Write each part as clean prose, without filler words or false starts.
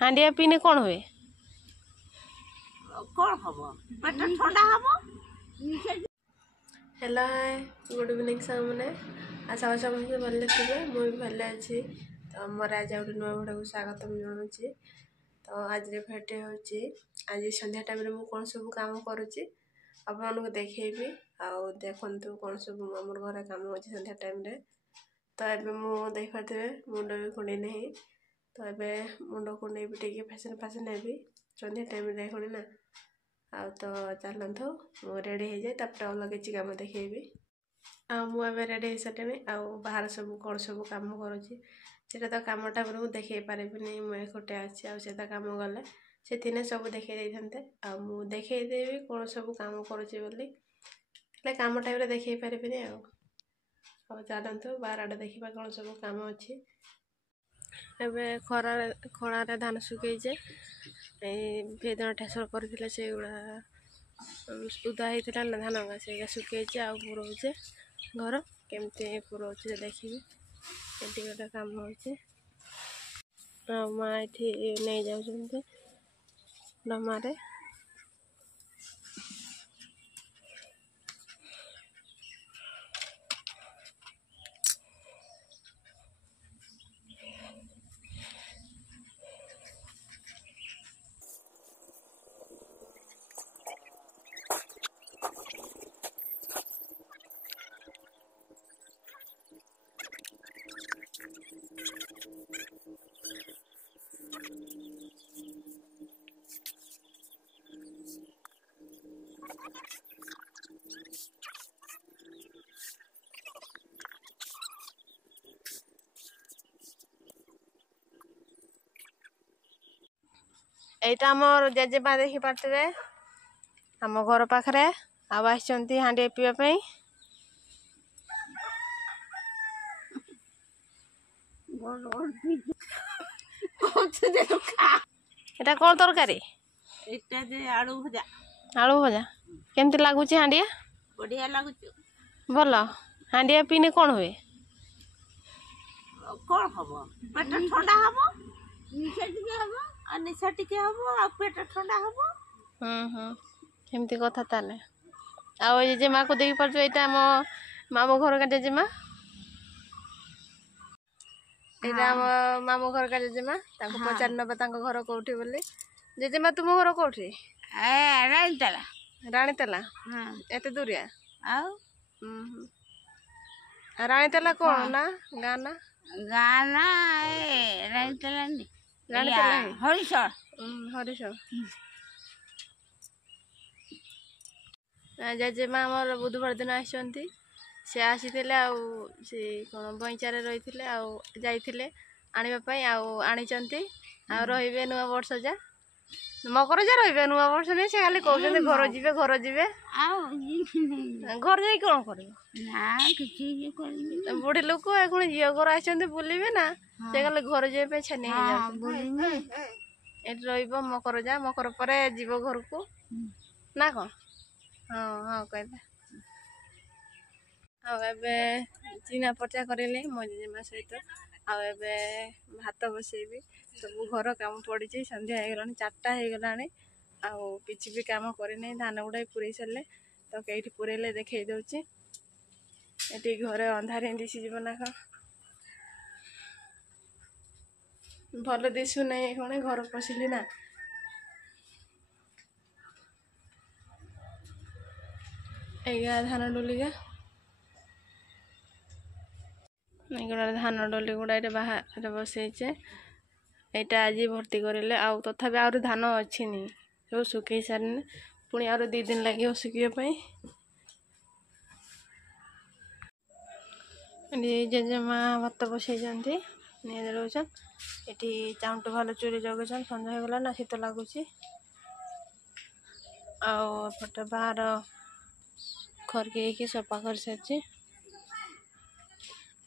हांडिया पीने कौन हुए कौन हम पेट ठंडा हम हेलो हाय गुड इवनिंग सामने आशा समस्त भले थे मुझे भले अच्छी तो मोर आज गोटे नुआ भिडियो को स्वागत जनाऊँगी। तो आज भेटे हूँ आज संध्या टाइम मुझे कौन सब कम करुच्ची आपको देखी आउ देखु कौन सब आम घर कम अच्छे संध्या टाइम तो ये मुझे देखिपे मुंड भी कुंडे नहीं तो ये मुंड कुंडे भी टे फैशन फैशन है संध्या टाइम खुणी ना आ तो चलतु मुझे रेडी हो जाए तब अलग किसी कम देखेबी मुझे रेडी हो सारे आर सब कौन सब कम करुच्ची से तो कमटा मुझे देखे पारि मुझे एकोटे अच्छी आसे कम गले से सब देखे देते मुझे देखेदेवी कौन सब कम करुच्ची कम टाइम देखे पारि चलतु बार आड़े देखा कौन सब कम अच्छी एवं खरार धान सुखे भेदन ठेसर करते से गुड़ा उदा होता ना धान गा से सुखे पुरोचे घर केमती पुरोचे देखी ये गोटे कम हो माँ ये नहीं जाऊँ डमारे एटा आमर जेजेबा देखी पारे आम घर पाखे आस हांडी पीवाई एटा कौन तरकारी आलू भजा आलू भजा केमती लगुच हांडिया बढ़िया लगुच भल हांडिया पीने कौन हुए कौन हम पेट ठंडा हम निशा टिके हम पेट ठंडा हम एमती कथा ताले आ जेजेमा को देख पार्छ यहाँ आम मामू घर का जेजेमा यहाँ आम मामू घर का जेजेमा पचार नबा घर कौटी बोली जेजेमा तुम घर कौटी राणीतला राणीतला एत दूरिया राणीतला कौन ना गाना गाना राणीतला राणीतला हरिशर हरिशर जेजेमा आमर बुधवार दिन आसती से आसी कौन बईचार रही जाते आने आनी रे नुआ वर्ष जा मकर जा रे नुआ वर्ष नहीं से खाली कहते घर जी घर जी घर जा कौन कर बुढ़ी लोक एखुण झील घर आसते बुलवे ना से खाली घर जी छानी ये मकर जा मकर पर जीव घर को ना कौन हाँ हाँ कहते चिना पर्चा करें मो जेजेमा सहित आबे भात बसैबी सब घर कम पड़ी संध्या हो गला 4टा हो गला किसी भी कम करनी धान गुड़ा पूरे सारे तो कई पूरेले देखे दौची ये घरे अंधार दिशीज ना कौन भल दिशु नहीं कौन घर पशिली ना एगा धान डोलिका गोटे धान डोली गुड़ा बाहर बसईचे यहाँ आज भर्ती करें आउ तथापि आहरी धान अच्छी नहीं सब सुखई सारे पुणी आ 2 दिन लगे सुखापी जेजेमा भात बसई रोचन ये चाउट भल चूरी जगुन सन्जा हो गला ना शीत लगुच आटे बाहर खरके सफा कर सारी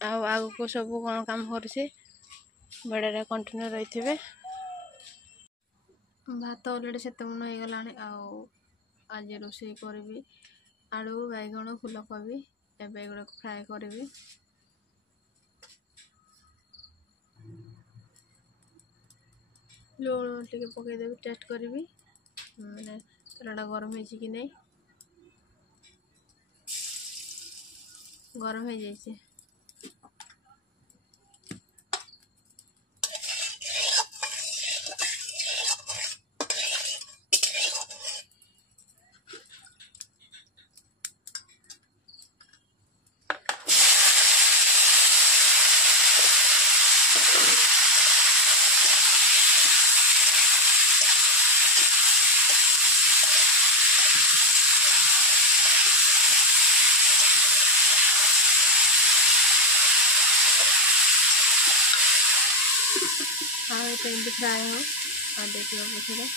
आग को सब कौन काम कर बेड़े कंटिन्यू रही थे भात अलरेडी से मुण हो गला आज रोषे करी आलू बैगण फुलकोबी एवं गुड़ा फ्राए करी ଲୁଣ ଟିକେ ପକେଇଦେବି ଟେଷ୍ଟ କରିବି ମାନେ ତେଲଟା ଗରମ ହେଇଛି କି ନାହିଁ। ଗରମ ହେଇଯାଇଛି। ଆଉ ଏଟା ଏମିତି ଫ୍ରାଏ ହବ ଆଉ ଦେଖିବ ପଛରେ।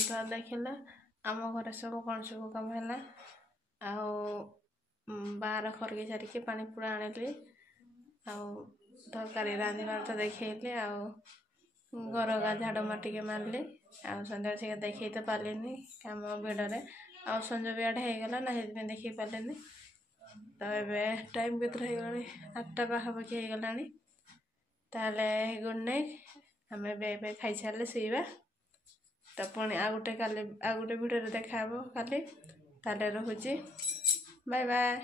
ତ ଦେଖିଲେ ଆମ ଘରେ ସବୁ କ'ଣ ସବୁ କାମ ହେଲା। ଆଉ ବାହାର ଖରିକି ସାରିକି ପାଣି ପୁରା ଆଣିଲି ଆଉ ତରକାରୀ ରାନ୍ଧିବାର ତ ଦେଖେଇଲି ଆଉ ଘର ଝାଡ଼ୁ ଟିକେ ମାରିଲି ଆଉ ସନ୍ଧ୍ୟାରେ ଟିକେ ଦେଖେଇ ତ ପାରିଲିନି କାମ ଭିଡ଼ରେ ଆଉ ସଞ୍ଜ ବି ଆଡ଼େ ହେଇଗଲା ନା ସେଥିପାଇଁ ଦେଖେଇ ପାରିଲିନି। ତ ଏବେ ଟାଇମ୍ କେତେଟା ହେଇଗଲାଣି 8ଟା ପାଖାପାଖି ହେଇଗଲାଣି। ତାହେଲେ ଗୁଡ୍ ନାଇଟ୍। ଆମେ ଏବେ ଖାଇସାରିଲେ ଶୋଇବା। ତ ପୁଣି ଆଉ ଗୋଟେ ଭିଡ଼ିଓରେ ଦେଖାହେବ କାଲି। ତାହେଲେ ରହୁଛି। Bye bye.